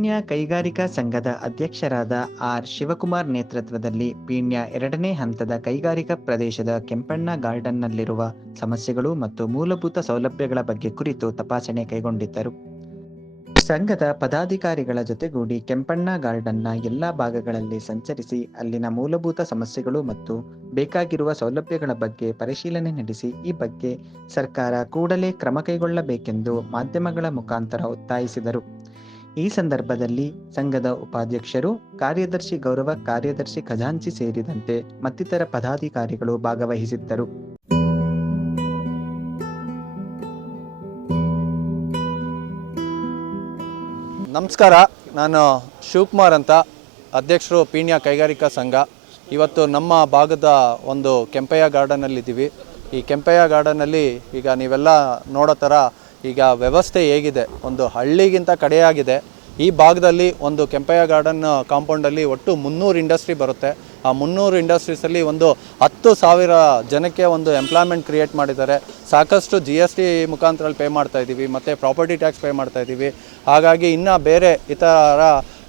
ಪೀಣ್ಯ ಕೈಗಾರಿಕಾ ಸಂಘದ ಅಧ್ಯಕ್ಷರಾದ ಆರ್ ಶಿವಕುಮಾರ್ ನೇತೃತ್ವದಲ್ಲಿ ಪೀಣ್ಯ ಎರಡನೇ ಹಂತದ ಕೈಗಾರಿಕಾ ಪ್ರದೇಶದ ಕೆಂಪಣ್ಣ ಗಾರ್ಡನ್ನಲ್ಲಿರುವ ಸಮಸ್ಯೆಗಳು ಮತ್ತು ಮೂಲಭೂತ ಸೌಲಭ್ಯಗಳ ಬಗ್ಗೆ ಕುರಿತು ತಪಾಸಣೆ ಕೈಗೊಂಡಿದ್ದರು. ಸಂಘದ ಪದಾಧಿಕಾರಿಗಳ ಜೊತೆಗೂಡಿ ಕೆಂಪಣ್ಣ ಗಾರ್ಡನ್ನ ಎಲ್ಲಾ ಭಾಗಗಳಲ್ಲಿ ಸಂಚರಿಸಿ ಅಲ್ಲಿನ ಮೂಲಭೂತ ಸಮಸ್ಯೆಗಳು ಮತ್ತು ಬೇಕಾಗಿರುವ ಸೌಲಭ್ಯಗಳ ಬಗ್ಗೆ ಪರಿಶೀಲನೆ ನಡೆಸಿ ಈ ಬಗ್ಗೆ ಸರ್ಕಾರ ಕೂಡಲೇ ಕ್ರಮ ಕೈಗೊಳ್ಳಬೇಕೆಂದು ಮಾಧ್ಯಮಗಳ ಮುಖಾಂತರ ಒತ್ತಾಯಿಸಿದರು. ಈ ಸಂದರ್ಭದಲ್ಲಿ ಸಂಘದ ಉಪಾಧ್ಯಕ್ಷರು, ಕಾರ್ಯದರ್ಶಿ ಗೌರವ ಕಾರ್ಯದರ್ಶಿ ಖಜಾಂಚಿ ಸೇರಿದಂತೆ ಮತ್ತಿತರ ಪದಾಧಿಕಾರಿಗಳು ಭಾಗವಹಿಸಿದ್ದರು. ನಮಸ್ಕಾರ, ನಾನು ಶಿವಕುಮಾರ್ ಅಂತ, ಅಧ್ಯಕ್ಷರು ಪೀಣ್ಯ ಕೈಗಾರಿಕಾ ಸಂಘ. ಇವತ್ತು ನಮ್ಮ ಭಾಗದ ಒಂದು ಕೆಂಪಯ್ಯ ಗಾರ್ಡನಲ್ಲಿದ್ದೀವಿ. ಈ ಕೆಂಪಯ್ಯ ಗಾರ್ಡನ್ನಲ್ಲಿ ಈಗ ನೀವೆಲ್ಲ ನೋಡೋ ಥರ ಈಗ ವ್ಯವಸ್ಥೆ ಹೇಗಿದೆ, ಒಂದು ಹಳ್ಳಿಗಿಂತ ಕಡೆಯಾಗಿದೆ. ಈ ಭಾಗದಲ್ಲಿ ಒಂದು ಕೆಂಪಯ್ಯ ಗಾರ್ಡನ್ ಕಾಂಪೌಂಡಲ್ಲಿ ಒಟ್ಟು ಮುನ್ನೂರು ಇಂಡಸ್ಟ್ರಿ ಬರುತ್ತೆ. ಆ ಮುನ್ನೂರು ಇಂಡಸ್ಟ್ರೀಸಲ್ಲಿ ಒಂದು ಹತ್ತು ಸಾವಿರ ಜನಕ್ಕೆ ಒಂದು ಎಂಪ್ಲಾಯ್ಮೆಂಟ್ ಕ್ರಿಯೇಟ್ ಮಾಡಿದ್ದಾರೆ. ಸಾಕಷ್ಟು ಜಿ ಎಸ್ ಟಿ ಮುಖಾಂತರಲ್ಲಿ ಪೇ ಮಾಡ್ತಾ ಇದ್ದೀವಿ ಮತ್ತು ಪ್ರಾಪರ್ಟಿ ಟ್ಯಾಕ್ಸ್ ಪೇ ಮಾಡ್ತಾ ಇದ್ದೀವಿ ಹಾಗಾಗಿ ಇನ್ನೂ ಬೇರೆ ಇತರ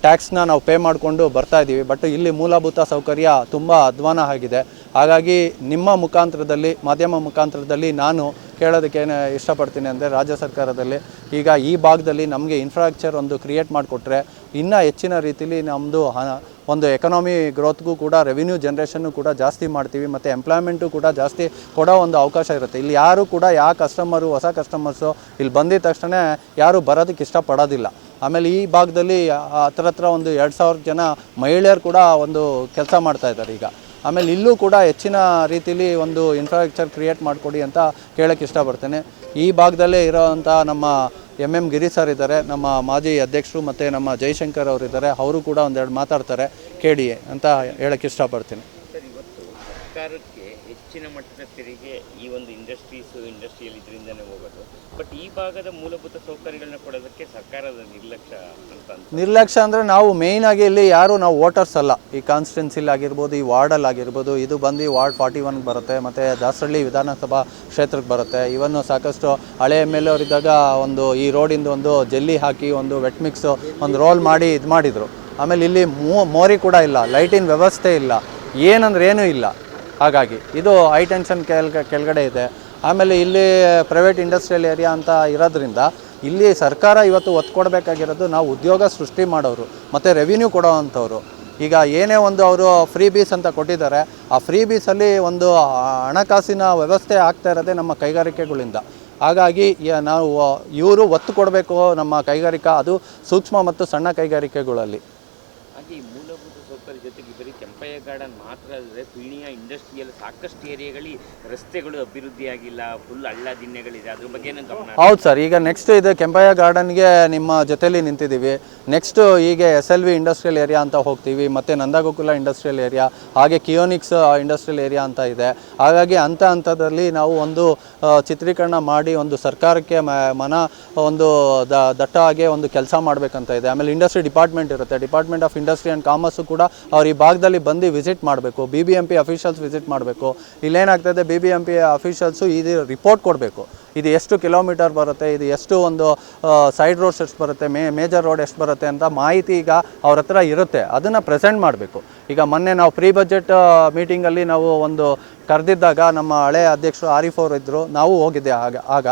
ಟ್ಯಾಕ್ಸ್ನ ನಾವು ಪೇ ಮಾಡಿಕೊಂಡು ಬರ್ತಾ ಇದ್ದೀವಿ. ಬಟ್ ಇಲ್ಲಿ ಮೂಲಭೂತ ಸೌಕರ್ಯ ತುಂಬ ಅಧ್ವಾನ ಆಗಿದೆ. ಹಾಗಾಗಿ ನಿಮ್ಮ ಮುಖಾಂತರದಲ್ಲಿ, ಮಾಧ್ಯಮ ಮುಖಾಂತರದಲ್ಲಿ ನಾನು ಕೇಳೋದಕ್ಕೆ ಇಷ್ಟಪಡ್ತೀನಿ ಅಂದರೆ ರಾಜ್ಯ ಸರ್ಕಾರದಲ್ಲಿ ಈಗ ಈ ಭಾಗದಲ್ಲಿ ನಮಗೆ ಇನ್ಫ್ರಾಸ್ಟ್ರಕ್ಚರ್ ಒಂದು ಕ್ರಿಯೇಟ್ ಮಾಡಿಕೊಟ್ರೆ ಇನ್ನೂ ಹೆಚ್ಚಿನ ರೀತಿಲಿ ನಮ್ಮದು ಒಂದು ಎಕನಾಮಿ ಗ್ರೋತ್ಗೂ ಕೂಡ ರೆವಿನ್ಯೂ ಜನ್ರೇಷನ್ನು ಕೂಡ ಜಾಸ್ತಿ ಮಾಡ್ತೀವಿ. ಮತ್ತು ಎಂಪ್ಲಾಯ್ಮೆಂಟು ಕೂಡ ಜಾಸ್ತಿ ಕೊಡೋ ಒಂದು ಅವಕಾಶ ಇರುತ್ತೆ. ಇಲ್ಲಿ ಯಾರು ಕೂಡ, ಯಾವ ಕಸ್ಟಮರು ಹೊಸ ಕಸ್ಟಮರ್ಸು ಇಲ್ಲಿ ಬಂದಿದ ತಕ್ಷಣ ಯಾರೂ ಬರೋದಕ್ಕೆ ಇಷ್ಟಪಡೋದಿಲ್ಲ. ಆಮೇಲೆ ಈ ಭಾಗದಲ್ಲಿ ಹತ್ರ ಹತ್ರ ಒಂದು ಎರಡು ಸಾವಿರ ಜನ ಮಹಿಳೆಯರು ಕೂಡ ಒಂದು ಕೆಲಸ ಮಾಡ್ತಾ ಇದ್ದಾರೆ ಈಗ. ಆಮೇಲೆ ಇಲ್ಲೂ ಕೂಡ ಹೆಚ್ಚಿನ ರೀತಿಲಿ ಒಂದು ಇನ್ಫ್ರಾಸ್ಟ್ರಕ್ಚರ್ ಕ್ರಿಯೇಟ್ ಮಾಡಿಕೊಡಿ ಅಂತ ಕೇಳೋಕ್ಕೆ ಇಷ್ಟಪಡ್ತೇನೆ. ಈ ಭಾಗದಲ್ಲೇ ಇರೋವಂಥ ನಮ್ಮ ಎಂ ಎಂ ಗಿರಿ ಸರ್ ಇದ್ದಾರೆ, ನಮ್ಮ ಮಾಜಿ ಅಧ್ಯಕ್ಷರು ಮತ್ತು ನಮ್ಮ ಜೈಶಂಕರ್ ಅವರು ಇದ್ದಾರೆ, ಅವರು ಕೂಡ ಒಂದೆರಡು ಮಾತಾಡ್ತಾರೆ, ಕೇಳಿ ಅಂತ ಹೇಳೋಕ್ಕೆ ಇಷ್ಟಪಡ್ತೀನಿ. ಹೆಚ್ಚಿನ ಮಟ್ಟದ ತೆರಿಗೆ ಈ ಒಂದು ಇಂಡಸ್ಟ್ರೀಸು ಇಂಡಸ್ಟ್ರಿಯಲ್ ಇದರಿಂದನೇ ಹೋಗೋದು. ಬಟ್ ಈ ಭಾಗದ ಮೂಲಭೂತ ಸೌಕರ್ಯಗಳನ್ನ ಕೊಡೋದಕ್ಕೆ ಸರ್ಕಾರದ ನಿರ್ಲಕ್ಷ್ಯ ಅಂತ. ನಿರ್ಲಕ್ಷ್ಯ ಅಂದರೆ ನಾವು ಮೇಯ್ನ್ ಆಗಿ ಇಲ್ಲಿ ಯಾರು ನಾವು ವೋಟರ್ಸ್ ಅಲ್ಲ. ಈ ಕಾನ್ಸ್ಟಿಟ್ಯೂನ್ಸಿಲ್ ಆಗಿರ್ಬೋದು, ಈ ವಾರ್ಡಲ್ಲಿ ಆಗಿರ್ಬೋದು, ಇದು ಬಂದು ವಾರ್ಡ್ ಫಾರ್ಟಿ ಒನ್ ಬರುತ್ತೆ, ಮತ್ತು ದಾಸಹಳ್ಳಿ ವಿಧಾನಸಭಾ ಕ್ಷೇತ್ರಕ್ಕೆ ಬರುತ್ತೆ. ಇವನ್ನು ಸಾಕಷ್ಟು ಹಳೆ ಎಂ ಎಲ್ ಅವರಿದ್ದಾಗ ಒಂದು ಈ ರೋಡಿಂದ ಒಂದು ಜಲ್ಲಿ ಹಾಕಿ ಒಂದು ವೆಟ್ ಮಿಕ್ಸ್ ಒಂದು ರೋಲ್ ಮಾಡಿ ಇದು ಮಾಡಿದರು. ಆಮೇಲೆ ಇಲ್ಲಿ ಮೋರಿ ಕೂಡ ಇಲ್ಲ ಲೈಟಿನ ವ್ಯವಸ್ಥೆ ಇಲ್ಲ, ಏನಂದ್ರೆ ಏನೂ ಇಲ್ಲ. ಹಾಗಾಗಿ ಇದು ಹೈ ಟೆನ್ಷನ್ ಕೆಳಗ ಕೆಳಗಡೆ ಇದೆ. ಆಮೇಲೆ ಇಲ್ಲಿ ಪ್ರೈವೇಟ್ ಇಂಡಸ್ಟ್ರಿಯಲ್ ಏರಿಯಾ ಅಂತ ಇರೋದ್ರಿಂದ ಇಲ್ಲಿ ಸರ್ಕಾರ ಇವತ್ತು ಒತ್ತು ಕೊಡಬೇಕಾಗಿರೋದು ನಾವು ಉದ್ಯೋಗ ಸೃಷ್ಟಿ ಮಾಡೋರು, ಮತ್ತು ರೆವಿನ್ಯೂ ಕೊಡೋ ಅಂಥವ್ರು ಈಗ ಏನೇ ಒಂದು ಅವರು ಫ್ರೀ ಬೀಸ್ ಅಂತ ಕೊಟ್ಟಿದ್ದಾರೆ, ಆ ಫ್ರೀ ಬೀಸಲ್ಲಿ ಒಂದು ಹಣಕಾಸಿನ ವ್ಯವಸ್ಥೆ ಆಗ್ತಾ ಇರೋದೇ ನಮ್ಮ ಕೈಗಾರಿಕೆಗಳಿಂದ. ಹಾಗಾಗಿ ನಾವು ಇವರು ಒತ್ತು ಕೊಡಬೇಕು ನಮ್ಮ ಕೈಗಾರಿಕಾ, ಅದು ಸೂಕ್ಷ್ಮ ಮತ್ತು ಸಣ್ಣ ಕೈಗಾರಿಕೆಗಳಲ್ಲಿ. ಈ ಮೂಲಭೂತ ಸೌಕರ್ಯ ಜೊತೆಗೆ ಬರೀ ಕೆಂಪಯ್ಯ ಗಾರ್ಡನ್ ಮಾತ್ರ ಅಲ್ಲದೆ ಪೀಣಿಯ ಇಂಡಸ್ಟ್ರಿಯಲ್ ಸಾಕಷ್ಟು ಏರಿಯಾಗಳಲ್ಲಿ ರಸ್ತೆಗಳು ಅಭಿವೃದ್ಧಿ ಆಗಿಲ್ಲ ಫುಲ್ ಹಳ್ಳ ದಿನ್ನೆಗಳಿದೆ ಅದ್ರ ಬಗ್ಗೆ ಗಮನ ಹೌದು ಸರ್, ಈಗ ನೆಕ್ಸ್ಟ್ ಇದು ಕೆಂಪಯ್ಯ ಗಾರ್ಡನ್ಗೆ ನಿಮ್ಮ ಜೊತೆಲಿ ನಿಂತಿದ್ದೀವಿ. ನೆಕ್ಸ್ಟ್ ಹೀಗೆ S L V industrial area ಅಂತ ಹೋಗ್ತೀವಿ, ಮತ್ತು ನಂದಗೋಕುಲ ಇಂಡಸ್ಟ್ರಿಯಲ್ ಏರಿಯಾ ಹಾಗೆ ಕಿಯೋನಿಕ್ಸ್ ಇಂಡಸ್ಟ್ರಿಯಲ್ ಏರಿಯಾ ಅಂತ ಇದೆ. ಹಾಗಾಗಿ ಹಂತ ಹಂತದಲ್ಲಿ ನಾವು ಒಂದು ಚಿತ್ರೀಕರಣ ಮಾಡಿ ಒಂದು ಸರ್ಕಾರಕ್ಕೆ ಮನ, ಒಂದು ದಟ್ಟವಾಗಿ ಒಂದು ಕೆಲಸ ಮಾಡಬೇಕಂತ ಇದೆ. ಆಮೇಲೆ ಇಂಡಸ್ಟ್ರಿ ಡಿಪಾರ್ಟ್ಮೆಂಟ್ ಇರುತ್ತೆ. Department of industry and commerce ಕೂಡ ಅವ್ರು ಈ ಭಾಗದಲ್ಲಿ ಬಂದು ವಿಸಿಟ್ ಮಾಡಬೇಕು. B B M P officials visit ಮಾಡಬೇಕು. ಇಲ್ಲೇನಾಗ್ತದೆ B B M P officials ಇದು ರಿಪೋರ್ಟ್ ಕೊಡಬೇಕು. ಇದು ಎಷ್ಟು ಕಿಲೋಮೀಟರ್ ಬರುತ್ತೆ, ಇದು ಎಷ್ಟು ಒಂದು ಸೈಡ್ ರೋಡ್ಸ್ ಎಷ್ಟು ಬರುತ್ತೆ, ಮೇ ಮೇಜರ್ ರೋಡ್ ಎಷ್ಟು ಬರುತ್ತೆ ಅಂತ ಮಾಹಿತಿ ಈಗ ಅವ್ರ ಹತ್ರ ಇರುತ್ತೆ. ಅದನ್ನು ಪ್ರೆಸೆಂಟ್ ಮಾಡಬೇಕು. ಈಗ ಮೊನ್ನೆ ನಾವು ಪ್ರೀ ಬಜೆಟ್ ಮೀಟಿಂಗಲ್ಲಿ ನಾವು ಒಂದು ಕರೆದಿದ್ದಾಗ ನಮ್ಮ ಹಳೆ ಅಧ್ಯಕ್ಷರು ಆರಿಫ್ ಅವರು ಇದ್ದರು ನಾವು ಹೋಗಿದ್ದೆ ಆಗ ಆಗ.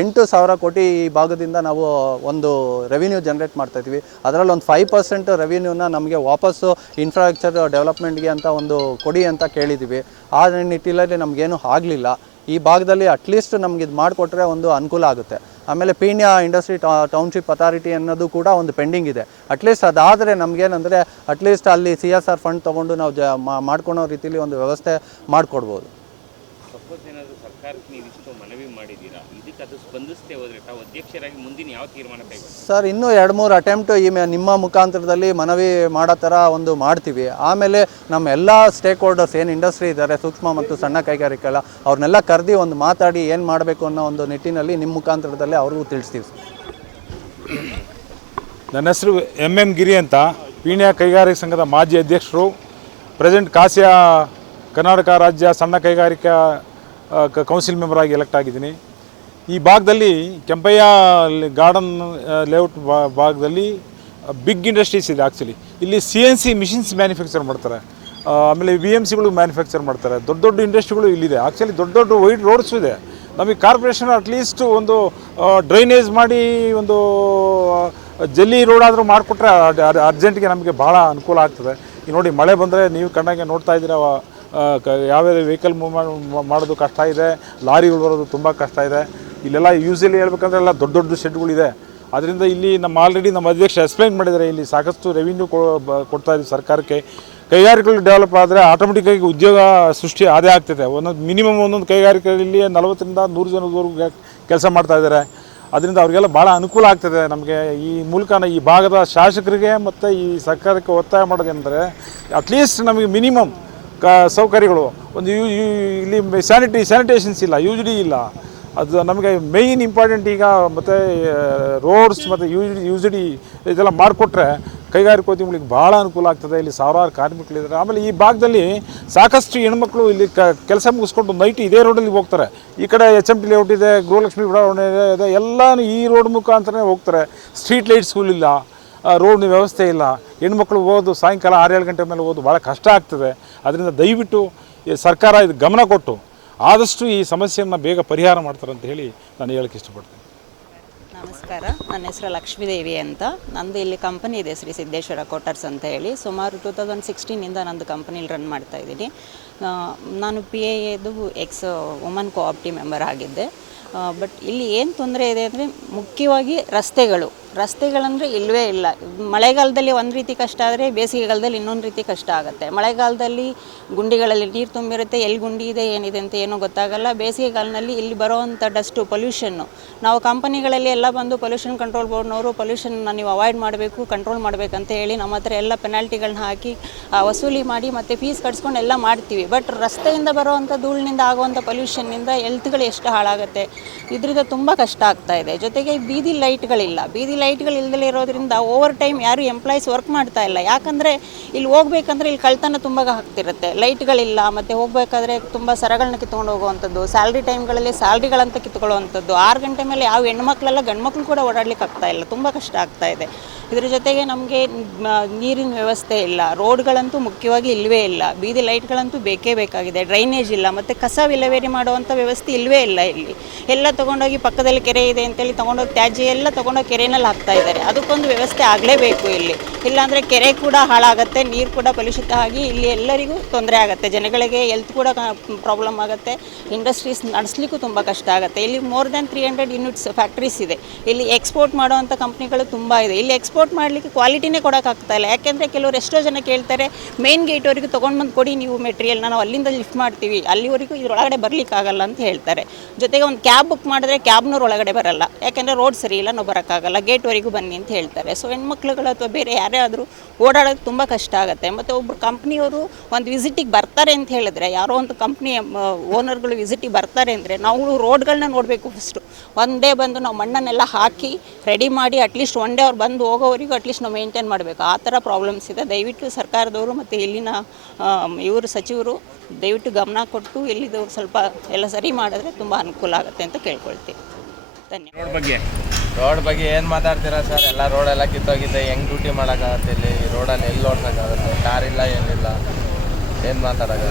ಎಂಟು ಸಾವಿರ ಕೋಟಿ ಈ ಭಾಗದಿಂದ ನಾವು ಒಂದು ರೆವಿನ್ಯೂ ಜನ್ರೇಟ್ ಮಾಡ್ತಾ ಇದ್ದೀವಿ. ಅದರಲ್ಲಿ ಒಂದು ಫೈವ್ ಪರ್ಸೆಂಟ್ ರೆವಿನ್ಯೂನ ನಮಗೆ ವಾಪಸ್ಸು ಇನ್ಫ್ರಾಸ್ಟ್ರಕ್ಚರ್ ಡೆವಲಪ್ಮೆಂಟ್ಗೆ ಅಂತ ಒಂದು ಕೊಡಿ ಅಂತ ಕೇಳಿದ್ದೀವಿ. ಆ ನಿಟ್ಟಿನಲ್ಲಿ ನಮಗೇನು ಆಗಲಿಲ್ಲ. ಈ ಭಾಗದಲ್ಲಿ ಅಟ್ಲೀಸ್ಟ್ ನಮ್ಗೆ ಇದು ಮಾಡಿಕೊಟ್ರೆ ಒಂದು ಅನುಕೂಲ ಆಗುತ್ತೆ. ಆಮೇಲೆ ಪೀಣ್ಯ ಇಂಡಸ್ಟ್ರಿ ಟೌನ್ಶಿಪ್ ಅಥಾರಿಟಿ ಅನ್ನೋದು ಕೂಡ ಒಂದು ಪೆಂಡಿಂಗ್ ಇದೆ. ಅಟ್ಲೀಸ್ಟ್ ಅದಾದರೆ ನಮಗೇನಂದರೆ ಅಟ್ಲೀಸ್ಟ್ ಅಲ್ಲಿ ಸಿ ಎಸ್ ಆರ್ ಫಂಡ್ ತೊಗೊಂಡು ನಾವು ಜ ಮಾಡ್ಕೊಳೋ ರೀತಿಲಿ ಒಂದು ವ್ಯವಸ್ಥೆ ಮಾಡಿಕೊಡ್ಬೋದು. ಸಪೋಸ್ ಏನಾದರೂ ಸರ್ಕಾರಕ್ಕೆ ನೀವು ಇಷ್ಟು ಮನವಿ ಮಾಡಿದ್ದೀರಾ? ಅದು ಸ್ಪಂದಿಸ್ತೇ ಹೋದ್ರೆ ತಾವು ಅಧ್ಯಕ್ಷರಾಗಿ ಮುಂದಿನ ಯಾವ ತೀರ್ಮಾನ ಕೈಗೊಳ್ಳಿ? ಸರ್ ಇನ್ನೂ ಎರಡು ಮೂರು ಅಟೆಂಪ್ಟ್ ಈ ಮೇ- ನಿಮ್ಮ ಮುಖಾಂತರದಲ್ಲಿ ಮನವಿ ಮಾಡೋ ಥರ ಒಂದು ಮಾಡ್ತೀವಿ. ಆಮೇಲೆ ನಮ್ಮ ಎಲ್ಲ ಸ್ಟೇಕ್ ಹೋಲ್ಡರ್ಸ್ ಏನು ಇಂಡಸ್ಟ್ರಿ ಇದ್ದಾರೆ ಸೂಕ್ಷ್ಮ ಮತ್ತು ಸಣ್ಣ ಕೈಗಾರಿಕೆಗಳ ಅವ್ರನ್ನೆಲ್ಲ ಕರೆದಿ ಒಂದು ಮಾತಾಡಿ ಏನು ಮಾಡಬೇಕು ಅನ್ನೋ ಒಂದು ನಿಟ್ಟಿನಲ್ಲಿ ನಿಮ್ಮ ಮುಖಾಂತರದಲ್ಲಿ ಅವ್ರಿಗೂ ತಿಳಿಸ್ತೀವಿ ಸರ್. ನನ್ನ ಹೆಸರು ಎಂ ಎಂ ಗಿರಿ ಅಂತ. ಪೀಣ್ಯ ಕೈಗಾರಿಕಾ ಸಂಘದ ಮಾಜಿ ಅಧ್ಯಕ್ಷರು. ಪ್ರೆಸೆಂಟ್ ಕಾಸಿಯಾ ಕರ್ನಾಟಕ ರಾಜ್ಯ ಸಣ್ಣ ಕೈಗಾರಿಕಾ ಕೌನ್ಸಿಲ್ ಮೆಂಬರ್ ಆಗಿ ಎಲೆಕ್ಟ್ ಆಗಿದ್ದೀನಿ. ಈ ಭಾಗದಲ್ಲಿ ಕೆಂಪಯ್ಯ ಗಾರ್ಡನ್ ಲೇಔಟ್ ಭಾಗದಲ್ಲಿ ಬಿಗ್ ಇಂಡಸ್ಟ್ರೀಸ್ ಇದೆ ಆ್ಯಕ್ಚುಲಿ ಇಲ್ಲಿ C N C machines manufacture ಮಾಡ್ತಾರೆ. ಆಮೇಲೆ ವಿ ಎಂ ಸಿಗಳು ಮ್ಯಾನುಫ್ಯಾಕ್ಚರ್ ಮಾಡ್ತಾರೆ. ದೊಡ್ಡ ದೊಡ್ಡ ಇಂಡಸ್ಟ್ರಿಗಳು ಇಲ್ಲಿದೆ. ಆ್ಯಕ್ಚುಲಿ ದೊಡ್ಡ ದೊಡ್ಡ ವೈಡ್ ರೋಡ್ಸು ಇದೆ. ನಮಗೆ ಕಾರ್ಪೊರೇಷನ್ ಅಟ್ಲೀಸ್ಟ್ ಒಂದು ಡ್ರೈನೇಜ್ ಮಾಡಿ ಒಂದು ಜಲ್ಲಿ ರೋಡ್ ಆದರೂ ಮಾಡಿಕೊಟ್ರೆ ಅರ್ಜೆಂಟ್ಗೆ ನಮಗೆ ಭಾಳ ಅನುಕೂಲ ಆಗ್ತದೆ. ಈ ನೋಡಿ ಮಳೆ ಬಂದರೆ ನೀವು ಕಣ್ಣಾಗೆ ನೋಡ್ತಾ ಇದ್ದೀರ ಯಾವ್ಯಾವ ವೆಹಿಕಲ್ ಮೂವ್ ಮಾಡೋದು ಕಷ್ಟ ಇದೆ, ಲಾರಿಗಳು ಬರೋದು ತುಂಬ ಕಷ್ಟ ಇದೆ. ಇಲ್ಲೆಲ್ಲ ಯೂಸಲ್ಲಿ ಹೇಳ್ಬೇಕಂದ್ರೆ ಎಲ್ಲ ದೊಡ್ಡ ದೊಡ್ಡ ಶೆಡ್ಗಳಿದೆ ಅದರಿಂದ ಇಲ್ಲಿ ನಮ್ಮ ಆಲ್ರೆಡಿ ನಮ್ಮ ಅಧ್ಯಕ್ಷ ಎಕ್ಸ್ಪ್ಲೈನ್ ಮಾಡಿದ್ದಾರೆ, ಇಲ್ಲಿ ಸಾಕಷ್ಟು ರೆವಿನ್ಯೂ ಕೊಡ್ತಾ ಇದ್ದೀವಿ ಸರ್ಕಾರಕ್ಕೆ. ಕೈಗಾರಿಕೆಗಳು ಡೆವಲಪ್ ಆದರೆ ಆಟೋಮೆಟಿಕ್ಕಾಗಿ ಉದ್ಯೋಗ ಸೃಷ್ಟಿ ಅದೇ ಆಗ್ತದೆ. ಒಂದೊಂದು ಮಿನಿಮಮ್ ಒಂದೊಂದು ಕೈಗಾರಿಕೆಗಳಲ್ಲಿ ನಲವತ್ತರಿಂದ ನೂರು ಜನದವರೆಗೂ ಕೆಲಸ ಮಾಡ್ತಾ ಇದ್ದಾರೆ. ಅದರಿಂದ ಅವರಿಗೆಲ್ಲ ಭಾಳ ಅನುಕೂಲ ಆಗ್ತದೆ ನಮಗೆ ಈ ಮೂಲಕ ಈ ಭಾಗದ ಶಾಸಕರಿಗೆ ಮತ್ತು ಈ ಸರ್ಕಾರಕ್ಕೆ ಒತ್ತಾಯ ಮಾಡೋದೇನೆಂದರೆ ಅಟ್ಲೀಸ್ಟ್ ನಮಗೆ ಮಿನಿಮಮ್ ಕ, ಸೌಕರ್ಯಗಳು. ಒಂದು ಯು ಇಲ್ಲಿ ಸ್ಯಾನಿಟರಿ ಸ್ಯಾನಿಟೇಷನ್ಸ್ ಇಲ್ಲ ಯು ಡಿ ಇಲ್ಲ. ಅದು ನಮಗೆ ಮೇಯ್ನ್ ಇಂಪಾರ್ಟೆಂಟ್ ಈಗ ಮತ್ತು ರೋಡ್ಸ್ ಮತ್ತು ಯು ಯು ಜಿ ಡಿ ಇದೆಲ್ಲ ಮಾಡಿಕೊಟ್ರೆ ಕೈಗಾರಿಕೋದ್ಯಮಿಗಳಿಗೆ ಭಾಳ ಅನುಕೂಲ ಆಗ್ತದೆ. ಇಲ್ಲಿ ಸಾವಿರಾರು ಕಾರ್ಮಿಕರಿದ್ದಾರೆ ಆಮೇಲೆ ಈ ಭಾಗದಲ್ಲಿ ಸಾಕಷ್ಟು ಹೆಣ್ಮಕ್ಳು ಇಲ್ಲಿ ಕ, ಕೆಲಸ ಮುಗಿಸ್ಕೊಂಡು ನೈಟ್ ಇದೇ ರೋಡಲ್ಲಿ ಹೋಗ್ತಾರೆ. ಈ ಕಡೆ ಎಚ್ ಎಂ ಟಿ ಲೇಔಟ್ ಇದೆ, ಗೃಹಲಕ್ಷ್ಮಿ ಬಡಾವಣೆ ಇದೆ ಎಲ್ಲನೂ ಈ ರೋಡ್ ಮುಖಾಂತರನೇ ಹೋಗ್ತಾರೆ. ಸ್ಟ್ರೀಟ್ ಲೈಟ್ ಸ್ಕೂಲ್ ಇಲ್ಲ ರೋಡ್ ವ್ಯವಸ್ಥೆ ಇಲ್ಲ. ಹೆಣ್ಮಕ್ಳು ಓದು, ಸಾಯಂಕಾಲ ಆರು ಏಳು ಗಂಟೆ ಮೇಲೆ ಓದು ಭಾಳ ಕಷ್ಟ ಆಗ್ತದೆ. ಅದರಿಂದ ದಯವಿಟ್ಟು ಸರ್ಕಾರ ಇದು ಗಮನ ಕೊಟ್ಟು ಆದಷ್ಟು ಈ ಸಮಸ್ಯೆಯನ್ನು ಬೇಗ ಪರಿಹಾರ ಮಾಡ್ತಾರೆ ಅಂತ ಹೇಳಿ ನಾನು ಹೇಳಕ್ಕೆ ಇಷ್ಟಪಡ್ತೀನಿ. ನಮಸ್ಕಾರ. ನನ್ನ ಹೆಸರು ಲಕ್ಷ್ಮೀದೇವಿ ಅಂತ. ನಂದು ಇಲ್ಲಿ ಕಂಪನಿ ಇದೆ ಶ್ರೀ ಸಿದ್ದೇಶ್ವರ ಕೋಟರ್ಸ್ ಅಂತ ಹೇಳಿ. ಸುಮಾರು ಟೂ ತೌಸಂಡ್ ಸಿಕ್ಸ್ಟೀನಿಂದ ನಂದು ಕಂಪನಿಲಿ ರನ್ ಮಾಡ್ತಾ ಇದ್ದೀನಿ. ನಾನು ಪಿ ಎದು ಎಕ್ಸ್ ವುಮನ್ ಕೋಆಪ್ಟಿ ಮೆಂಬರ್ ಆಗಿದ್ದೆ. ಬಟ್ ಇಲ್ಲಿ ಏನು ತೊಂದರೆ ಇದೆ ಅಂದರೆ ಮುಖ್ಯವಾಗಿ ರಸ್ತೆಗಳು. ರಸ್ತೆಗಳಂದರೆ ಇಲ್ಲವೇ ಇಲ್ಲ. ಮಳೆಗಾಲದಲ್ಲಿ ಒಂದು ರೀತಿ ಕಷ್ಟ ಆದರೆ ಬೇಸಿಗೆಗಾಲದಲ್ಲಿ ಇನ್ನೊಂದು ರೀತಿ ಕಷ್ಟ ಆಗುತ್ತೆ. ಮಳೆಗಾಲದಲ್ಲಿ ಗುಂಡಿಗಳಲ್ಲಿ ನೀರು ತುಂಬಿರುತ್ತೆ ಎಲ್ಲಿ ಗುಂಡಿ ಇದೆ, ಏನಿದೆ ಅಂತ ಏನೂ ಗೊತ್ತಾಗಲ್ಲ. ಬೇಸಿಗೆಗಾಲದಲ್ಲಿ ಇಲ್ಲಿ ಬರೋವಂಥ ಡಸ್ಟು ಪೊಲ್ಯೂಷನ್ನು ನಾವು ಕಂಪನಿಗಳಲ್ಲಿ ಎಲ್ಲ ಬಂದು ಪೊಲ್ಯೂಷನ್ ಕಂಟ್ರೋಲ್ ಬೋರ್ಡ್ನವರು ಪೊಲ್ಯೂಷನ್ನ ನೀವು ಅವಾಯ್ಡ್ ಮಾಡಬೇಕು ಕಂಟ್ರೋಲ್ ಮಾಡಬೇಕಂತ ಹೇಳಿ ನಮ್ಮ ಹತ್ರ ಎಲ್ಲ ಪೆನಾಲ್ಟಿಗಳನ್ನ ಹಾಕಿ ವಸೂಲಿ ಮಾಡಿ ಮತ್ತು ಫೀಸ್ ಕಟ್ಸ್ಕೊಂಡು ಎಲ್ಲ ಮಾಡ್ತೀವಿ. ಬಟ್ ರಸ್ತೆಯಿಂದ ಬರುವಂಥ ಧೂಳಿನಿಂದ ಆಗುವಂಥ ಪೊಲ್ಯೂಷನ್ನಿಂದ ಎಲ್ತ್ಗಳು ಎಷ್ಟು ಹಾಳಾಗುತ್ತೆ? ಇದರಿಂದ ತುಂಬ ಕಷ್ಟ ಆಗ್ತಾ ಇದೆ. ಜೊತೆಗೆ ಬೀದಿ ಲೈಟ್ಗಳಿಲ್ಲ ಬೀದಿ ಲೈಟ್ಗಳು ಇಲ್ದಲೇ ಇರೋದ್ರಿಂದ ಓವರ್ ಟೈಮ್ ಯಾರು ಎಂಪ್ಲಾಯೀಸ್ ವರ್ಕ್ ಮಾಡ್ತಾ ಇಲ್ಲ. ಯಾಕಂದರೆ ಇಲ್ಲಿ ಹೋಗ್ಬೇಕಂದ್ರೆ ಇಲ್ಲಿ ಕಳ್ತನ ತುಂಬ ಆಗ್ತಿರುತ್ತೆ. ಲೈಟ್ಗಳಿಲ್ಲ, ಮತ್ತು ಹೋಗಬೇಕಾದ್ರೆ ತುಂಬ ಸರಗಳನ್ನ ಕಿತ್ಕೊಂಡು ಹೋಗುವಂಥದ್ದು ಸ್ಯಾಲ್ರಿ ಟೈಮ್ಗಳಲ್ಲಿ ಸ್ಯಾಲ್ರಿಗಳಂತ ಕಿತ್ಕೊಳ್ಳುವಂಥದ್ದು. ಆರು ಗಂಟೆ ಮೇಲೆ ಯಾವ ಹೆಣ್ಮಕ್ಳೆಲ್ಲ ಗಂಡು ಮಕ್ಳು ಕೂಡ ಓಡಾಡ್ಲಿಕ್ಕೆ ಆಗ್ತಾ ಇಲ್ಲ. ತುಂಬ ಕಷ್ಟ ಆಗ್ತಾ ಇದೆ. ಇದ್ರ ಜೊತೆಗೆ ನಮಗೆ ನೀರಿನ ವ್ಯವಸ್ಥೆ ಇಲ್ಲ. ರೋಡ್ಗಳಂತೂ ಮುಖ್ಯವಾಗಿ ಇಲ್ಲವೇ ಇಲ್ಲ. ಬೀದಿ ಲೈಟ್ಗಳಂತೂ ಬೇಕೇ ಬೇಕಾಗಿದೆ. ಡ್ರೈನೇಜ್ ಇಲ್ಲ. ಮತ್ತು ಕಸ ವಿಲೇವಾರಿ ಮಾಡುವಂಥ ವ್ಯವಸ್ಥೆ ಇಲ್ಲವೇ ಇಲ್ಲ ಇಲ್ಲಿ. ಎಲ್ಲ ತೊಗೊಂಡೋಗಿ ಪಕ್ಕದಲ್ಲಿ ಕೆರೆ ಇದೆ ಅಂತೇಳಿ ತೊಗೊಂಡೋಗಿ ತ್ಯಾಜ್ಯ ಎಲ್ಲ ತೊಗೊಂಡೋಗಿ ಕೆರೆಯಲ್ಲಿ ಹಾಕ್ತಾ ಇದ್ದಾರೆ. ಅದಕ್ಕೊಂದು ವ್ಯವಸ್ಥೆ ಆಗಲೇಬೇಕು ಇಲ್ಲಿ. ಇಲ್ಲಾಂದರೆ ಕೆರೆ ಕೂಡ ಹಾಳಾಗುತ್ತೆ, ನೀರು ಕೂಡ ಕಲುಷಿತ ಆಗಿ ಇಲ್ಲಿ ಎಲ್ಲರಿಗೂ ತೊಂದರೆ ಆಗುತ್ತೆ. ಜನಗಳಿಗೆ ಎಲ್ತ್ ಕೂಡ ಪ್ರಾಬ್ಲಮ್ ಆಗುತ್ತೆ. ಇಂಡಸ್ಟ್ರೀಸ್ ನಡೆಸಲಿಕ್ಕೂ ತುಂಬ ಕಷ್ಟ ಆಗುತ್ತೆ. ಇಲ್ಲಿ more than three hundred units factories ಇದೆ. ಇಲ್ಲಿ ಎಕ್ಸ್ಪೋರ್ಟ್ ಮಾಡುವಂಥ ಕಂಪ್ನಿಗಳು ತುಂಬ ಇದೆ. ಇಲ್ಲಿ ಎಕ್ಸ್ಪೋರ್ಟ್ ಮಾಡಲಿಕ್ಕೆ ಕ್ವಾಲಿಟಿನೇ ಕೊಡೋಕ್ಕಾಗ್ತಾ ಇಲ್ಲ. ಯಾಕೆಂದರೆ ಕೆಲವರು ಎಷ್ಟೋ ಜನ ಕೇಳ್ತಾರೆ ಮೇನ್ ಗೇಟ್ವರೆಗೂ ತೊಗೊಂಡು ಬಂದು ಕೊಡಿ ನೀವು ಮೆಟೀರಿಯಲ್ ನಾವು ಅಲ್ಲಿಂದ ಲಿಫ್ಟ್ ಮಾಡ್ತೀವಿ. ಅಲ್ಲಿವರೆಗೂ ಇದರೊಳಗಡೆ ಬರಲಿಕ್ಕಾಗಲ್ಲ ಅಂತ ಹೇಳ್ತಾರೆ. ಜೊತೆಗೆ ಒಂದು ಕ್ಯಾಬ್ ಬುಕ್ ಮಾಡಿದ್ರೆ ಕ್ಯಾಬ್ನವ್ರು ಒಳಗಡೆ ಬರಲ್ಲ. ಯಾಕೆಂದರೆ ರೋಡ್ ಸರಿ ಇಲ್ಲ, ನಾವು ಬರೋಕ್ಕಾಗಲ್ಲ. ಗೇಟ್ವರೆಗೂ ಬನ್ನಿ ಅಂತ ಹೇಳ್ತಾರೆ. ಸೊ ಹೆಣ್ಮಕ್ಳುಗಳು ಅಥವಾ ಬೇರೆ ಯಾರೇ ಆದರೂ ಓಡಾಡೋಕ್ಕೆ ತುಂಬ ಕಷ್ಟ ಆಗುತ್ತೆ. ಮತ್ತು ಒಬ್ಬರು ಕಂಪ್ನಿಯವರು ಒಂದು ವಿಸಿಟಿಗೆ ಬರ್ತಾರೆ ಅಂತ ಹೇಳಿದ್ರೆ, ಯಾರೋ ಒಂದು ಕಂಪ್ನಿ ಓನರ್ಗಳು ವಿಸಿಟಿಗೆ ಬರ್ತಾರೆ ಅಂದರೆ ನಾವು ರೋಡ್ಗಳನ್ನ ನೋಡಬೇಕು ಫಸ್ಟು ಒಂದೇ ಬಂದು ನಾವು ಮಣ್ಣನ್ನೆಲ್ಲ ಹಾಕಿ ರೆಡಿ ಮಾಡಿ ಅಟ್ಲೀಸ್ಟ್ ಒನ್ ಡೇ ಅವ್ರು ಬಂದು ಹೋಗೋವರೆಗೂ ಅಟ್ಲೀಸ್ಟ್ ನಾವು ಮೇಂಟೈನ್ ಮಾಡಬೇಕು. ಆ ಥರ ಪ್ರಾಬ್ಲಮ್ಸ್ ಇದೆ. ದಯವಿಟ್ಟು ಸರ್ಕಾರದವರು ಮತ್ತು ಇಲ್ಲಿನ ಇವರು ಸಚಿವರು ದಯವಿಟ್ಟು ಗಮನ ಕೊಟ್ಟು ಇಲ್ಲಿದು ಸ್ವಲ್ಪ ಎಲ್ಲ ಸರಿ ಮಾಡಿದ್ರೆ ತುಂಬ ಅನುಕೂಲ ಆಗುತ್ತೆ ಅಂತ ಕೇಳ್ಕೊಳ್ತೀವಿ. ಧನ್ಯವಾದ. ರೋಡ್ ಬಗ್ಗೆ? ರೋಡ್ ಬಗ್ಗೆ ಏನು ಮಾತಾಡ್ತೀರಾ ಸರ್ ಎಲ್ಲ ರೋಡೆಲ್ಲ ಕಿತ್ತೋಗಿದೆ. ಹೆಂಗೆ ಡ್ಯೂಟಿ ಮಾಡೋಕ್ಕಾಗತ್ತೆ ಇಲ್ಲಿ? ರೋಡಲ್ಲಿ ಎಲ್ಲಿ ಓಡ್ಸೋಕ್ಕಾಗುತ್ತೆ ಕಾರ್ ಇಲ್ಲ ಏನಿಲ್ಲ? ಏನು ಮಾತಾಡೋದು